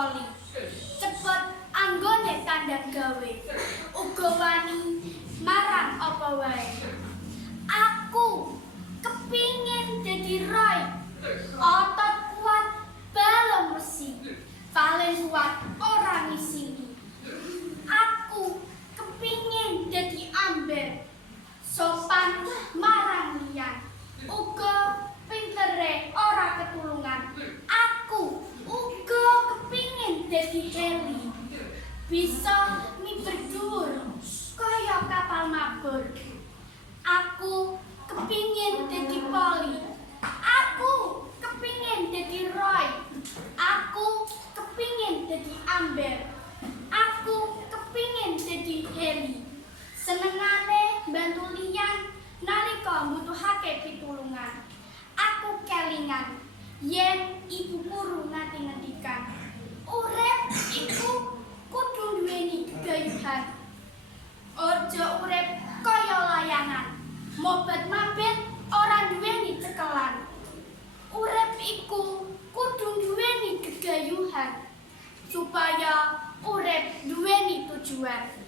poli. Cepet anggone kandhang gawe. Uga wani marang apa wae. Aku kepingin dadi Roy. Otot kuat balung besi. Paling kuat ora ngisini. Aku kepingin dadi Amber. Sopan marang liyan. Uga pintere ora ketulungan. Aku uga kepingin dadi Heli. Bisa miber dhuwur kaya kapal mabur. Aku kepingin dadi Poli. Aku kepingin dadi Roy. Aku kepingin dadi Amber. Aku kepingin dadi Heli. Senengane bantu liyan nalika mbutuhake pitulungan. Aku kelingan yen ibu guru nate ngendikan, urip iku kudu duweni gegayuhan. Ojo urip kaya layangan, mobet-mabet ora duweni cekelan. Urip iku kudu duweni gegayuhan supaya urip duweni tujuan.